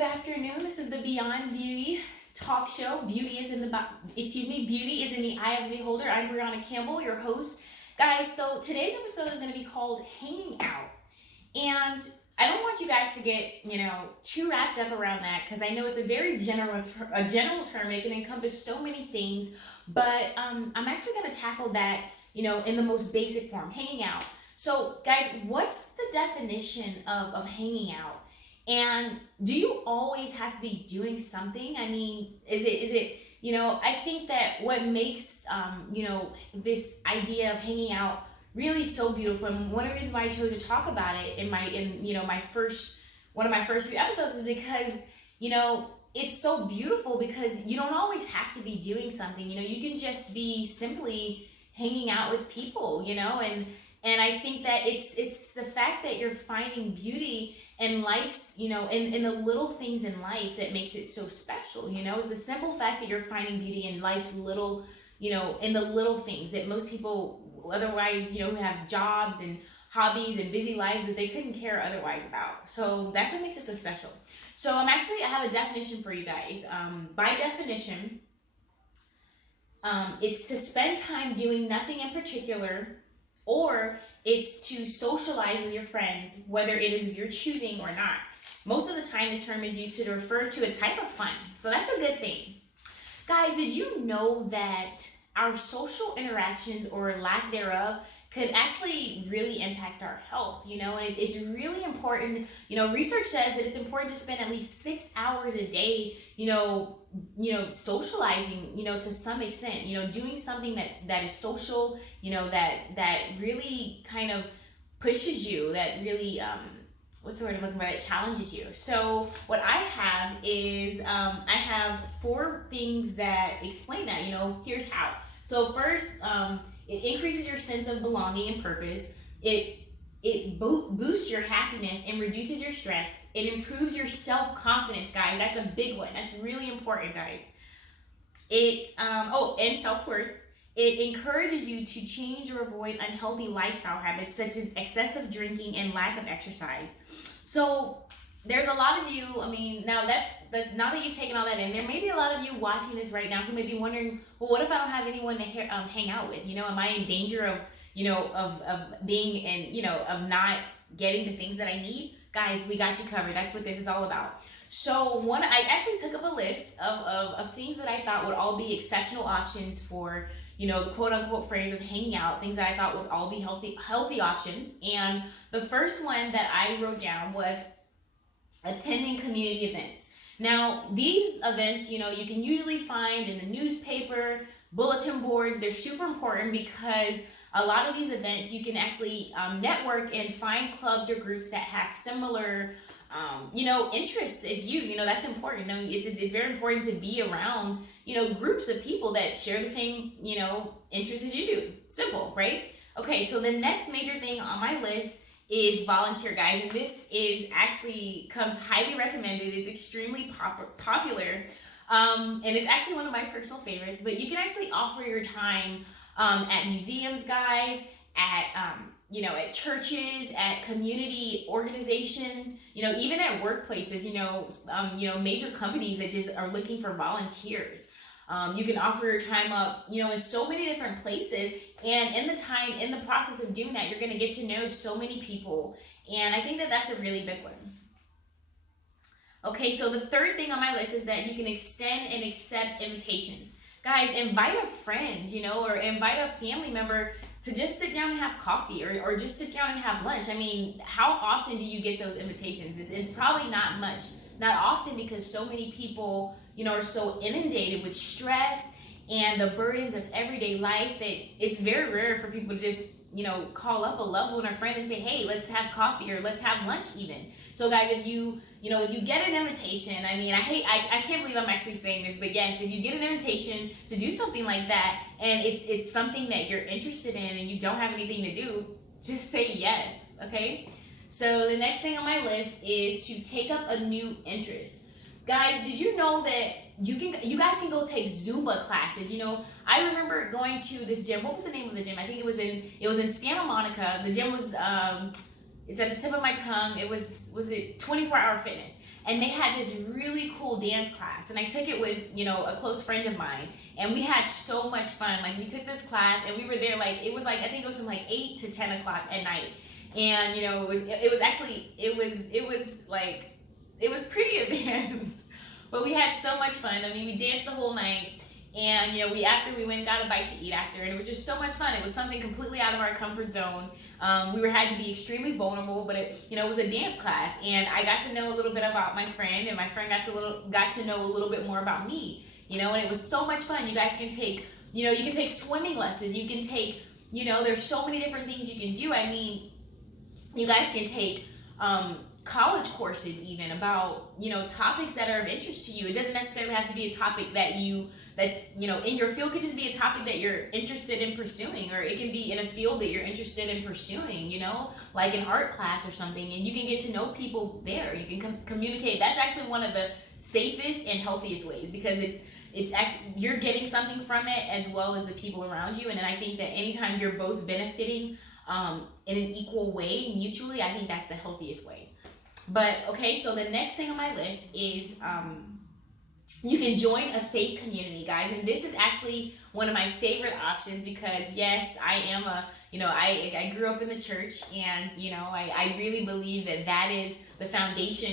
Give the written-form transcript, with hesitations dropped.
Good afternoon. This is the Beyond Beauty talk show. Beauty is in the eye of the beholder. I'm Brianna Campbell, your host. Guys, so today's episode is going to be called Hanging Out. And I don't want you guys to get, too wrapped up around that, because I know it's a very general term. It can encompass so many things, but I'm actually going to tackle that, in the most basic form, hanging out. So guys, what's the definition of hanging out? And do you always have to be doing something? I mean, is it, I think that what makes, this idea of hanging out really so beautiful, and one of the reasons why I chose to talk about it in one of my first few episodes is because, it's so beautiful because you don't always have to be doing something. You can just be simply hanging out with people, and I think that it's the fact that you're finding beauty in life's, in the little things in life that makes it so special. It's the simple fact that you're finding beauty in life's little, in the little things that most people otherwise, who have jobs and hobbies and busy lives that they couldn't care otherwise about. So that's what makes it so special. So I have a definition for you guys. By definition, it's to spend time doing nothing in particular, or it's to socialize with your friends, whether it is of your choosing or not. Most of the time, the term is used to refer to a type of fun. So that's a good thing. Guys, did you know that our social interactions or lack thereof could actually really impact our health? And it's really important. Research says that it's important to spend at least 6 hours a day, socializing, to some extent, doing something that is social, that really kind of pushes you, that really, what's the word I'm looking for, that challenges you. So what I have is, I have 4 things that explain that, here's how. So first, it increases your sense of belonging and purpose. It boosts your happiness and reduces your stress. It improves your self-confidence, guys. That's a big one. That's really important, guys. And self-worth. It encourages you to change or avoid unhealthy lifestyle habits such as excessive drinking and lack of exercise. So there's a lot of you, now now that you've taken all that in, there may be a lot of you watching this right now who may be wondering, well, what if I don't have anyone to hang out with? Am I in danger of being in, of not getting the things that I need? Guys, we got you covered. That's what this is all about. So I actually took up a list of things that I thought would all be exceptional options for, the quote unquote phrase of hanging out, things that I thought would all be healthy options. And the first one that I wrote down was attending community events. Now, these events, you can usually find in the newspaper, bulletin boards. They're super important because a lot of these events, you can actually network and find clubs or groups that have similar, interests as you. That's important. It's very important to be around, groups of people that share the same, interests as you do. Simple, right? Okay, so the next major thing on my list is volunteer, guys, and this comes highly recommended. It's extremly popular, and it's actually one of my personal favorites. But you can actually offer your time at museums, guys, at churches, at community organizations, even at workplaces. Major companies that just are looking for volunteers. You can offer your time up, in so many different places. And in the process of doing that, you're going to get to know so many people. And I think that that's a really big one. Okay, so the third thing on my list is that you can extend and accept invitations. Guys, invite a friend, or invite a family member to just sit down and have coffee or just sit down and have lunch. How often do you get those invitations? It's probably not often, because so many people, are so inundated with stress and the burdens of everyday life that it's very rare for people to just, call up a loved one or friend and say, hey, let's have coffee or let's have lunch even. So guys, if you get an invitation, I can't believe I'm actually saying this, but yes, if you get an invitation to do something like that and it's something that you're interested in and you don't have anything to do, just say yes, okay? So the next thing on my list is to take up a new interest. Guys, did you know that you guys can go take Zumba classes? I remember going to this gym. What was the name of the gym? I think it was in Santa Monica. The gym was it's at the tip of my tongue. Was it 24 Hour Fitness? and they had this really cool dance class, and I took it with, you know, a close friend of mine, and we had so much fun. Like, we took this class and we were there, like, it was like, I think it was from like 8 to 10 o'clock at night. And, you know, it was actually, it was pretty advanced, but we had so much fun. I mean, we danced the whole night, and, you know, after we went and got a bite to eat after, and it was just so much fun. It was something completely out of our comfort zone. We had to be extremely vulnerable, but it, you know, it was a dance class, and I got to know a little bit about my friend, and my friend got to know a little bit more about me, you know, and it was so much fun. You guys can take, you know, you can take swimming lessons, you can take, you know, there's so many different things you can do. I mean, you guys can take college courses even about, you know, topics that are of interest to you. It doesn't necessarily have to be a topic that's, you know, in your field. It could just be a topic that you're interested in pursuing, or it can be in a field that you're interested in pursuing, you know, like an art class or something, and you can get to know people there. You can communicate. That's actually one of the safest and healthiest ways, because it's actually, you're getting something from it as well as the people around you. And then I think that anytime you're both benefiting in an equal way, mutually, I think that's the healthiest way. But okay, so the next thing on my list is you can join a faith community, guys. And this is actually one of my favorite options, because yes, I am you know, I grew up in the church, and, you know, I really believe that is the foundation